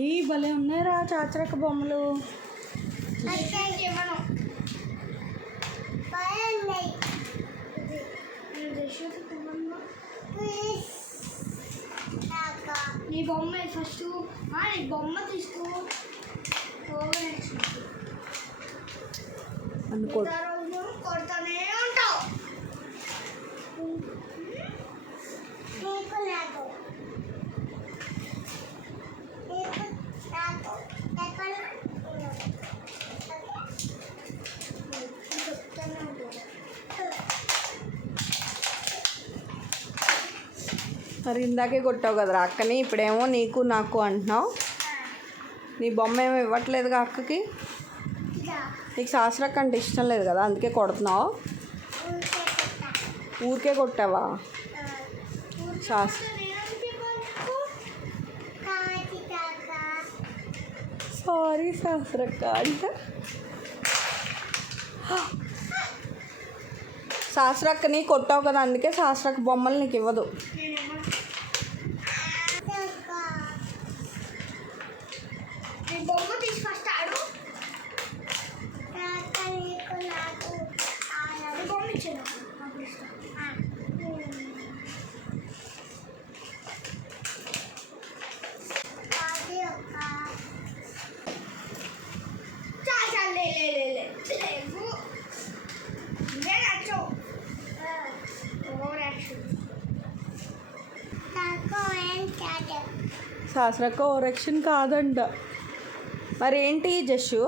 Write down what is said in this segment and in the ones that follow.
ఈ భలే ఉన్నాయిరా చాచరక్క బొమ్మలు. నీ బొమ్మ ఫస్ట్ నీ బొమ్మ తీసుకో అనుకో. కొడతానే ఉంటావు. మరి ఇందాకే కొట్టావు కదరా అక్కని, ఇప్పుడేమో నీకు నాకు అంటున్నావు. నీ బొమ్మ ఏమో ఇవ్వట్లేదుగా అక్కకి. నీకు శాస్త్రక్క అంటే ఇష్టం లేదు కదా, అందుకే కొడుతున్నావు. ఊరికే కొట్టావా? సారీ శాస్త్రక్క అంటే శాస్త్రక్కని కొట్టావు కదా, అందుకే శాస్త్రక్క బొమ్మలు నీకు ఇవ్వదు. బొమ్మ తీసి ఫస్ట్ ఆడు. బొమ్మ ఇచ్చాను. శాస్త్రక్క ఓరక్షన్ కాదంట. మరి ఏంటి జస్సు,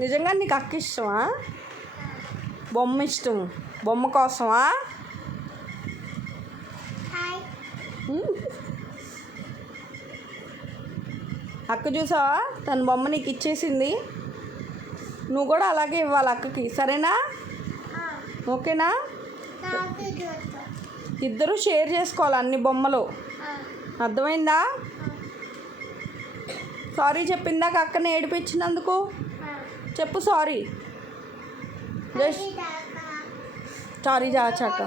నిజంగా నీకు అక్క ఇష్టమా? బొమ్మ ఇష్టం, బొమ్మ కోసమా? అక్క చూసావా, తన బొమ్మ నీకు ఇచ్చేసింది. నువ్వు కూడా అలాగే ఇవ్వాలి అక్కకి, సరేనా? ఓకేనా? ఇద్దరు షేర్ చేసుకోవాలి అన్ని బొమ్మలు, అర్థమైందా? సారీ చెప్పిందాక అక్కని ఏడిపించినందుకు చెప్పు. Sorry sorry చాచక్క.